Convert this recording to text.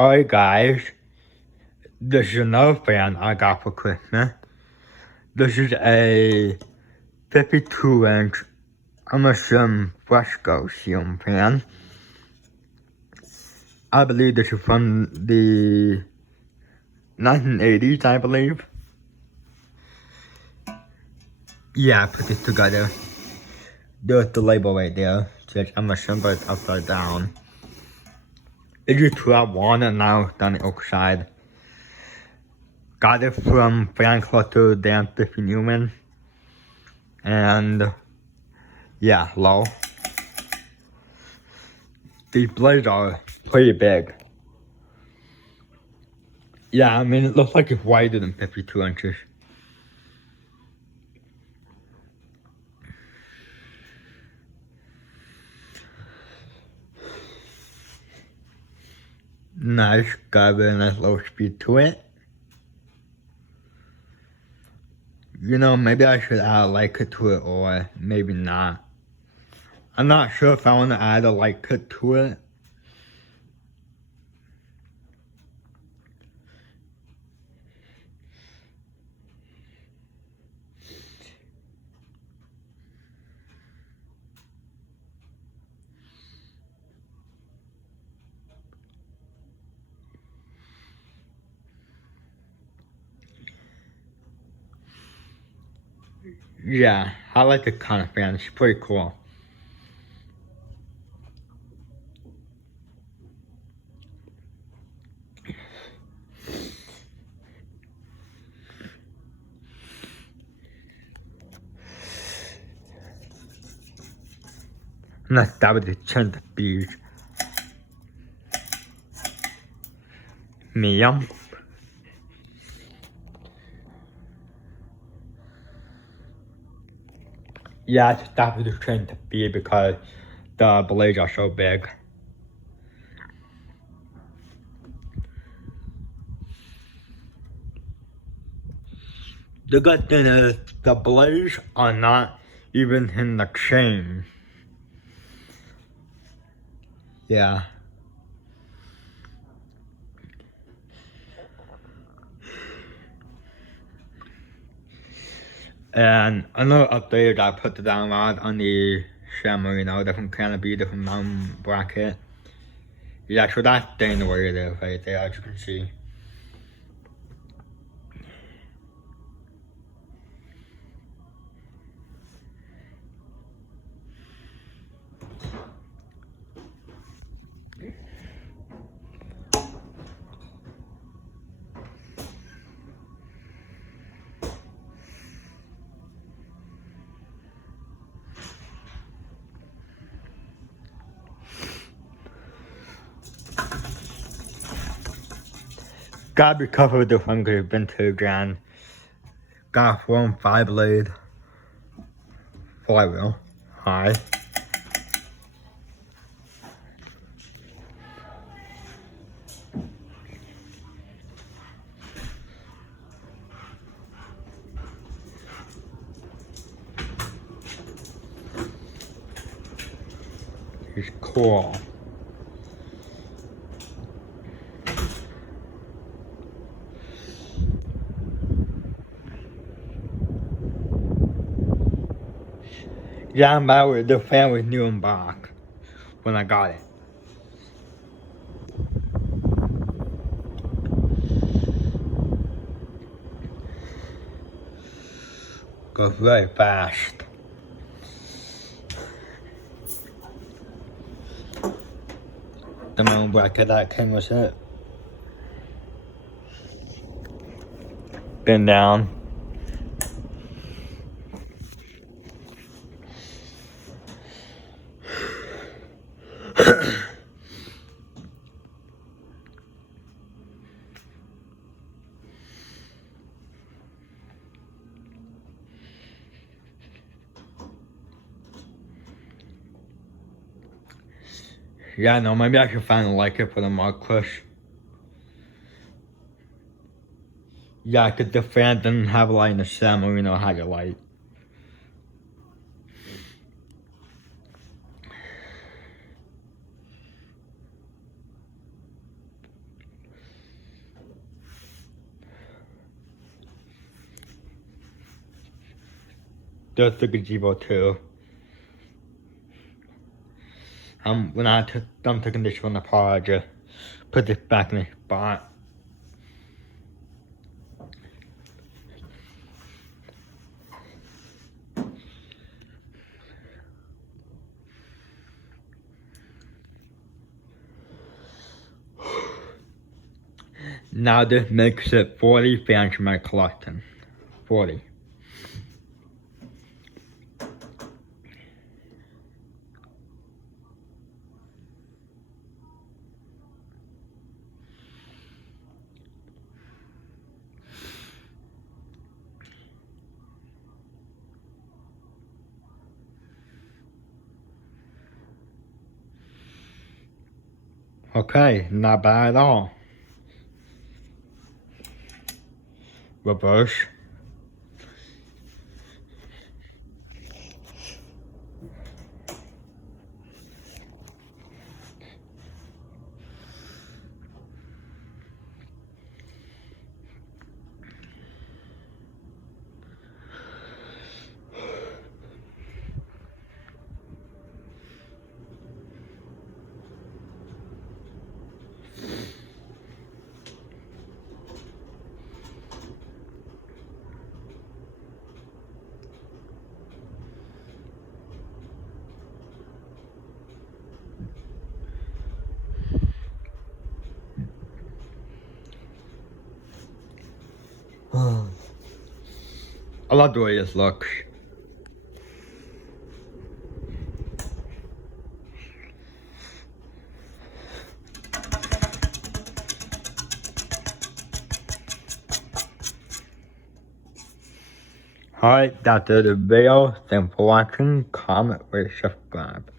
Alright guys, this is another fan I got for Christmas. This is a 52-inch Emerson Fresco ceiling fan. I believe this is from the 1980s, I believe. Yeah, I put this together. There's the label right there. It says Emerson, but it's upside down. It is 12-1 and now it's on the other side. Got it from fan collector Dan Spiffy Nueman. And yeah, low. These blades are pretty big. Yeah, I mean, it looks like it's wider than 52 inches. Nice, got a very nice low speed to it. You know, maybe I should add a light kit to it or maybe not. I'm not sure if I want to add a light kit to it. Yeah, I like the kind of fan. It's pretty cool. Let's start with the change the speed. Medium. Yeah, I start with the change the speed because the blades are so big. The good thing is the blades are not even in the chain. Yeah. And another update, I put the down rod on the San different canopy, different mountain bracket. Yeah, so that's staying the way it is right there, as you can see. Gotta be careful with the one because it's vintage and got a 4-5 blade flywheel. High. It's cool. Yeah, I'm back with the fan was new in box when I got it. Goes very fast. The mountain bracket that came with it. Been down. Yeah, no, maybe I should find a light kit for the mug push. Yeah, cause the fan didn't have a light in the San Marino had a light. There's the gazebo too. When I took done taking this one apart, I just put this back in the spot. Now this makes it 40 fans in my collection. 40. Okay, not bad at all. Reverse. I love the way this looks. Alright, that's the video. Thanks for watching. Comment, rate, subscribe.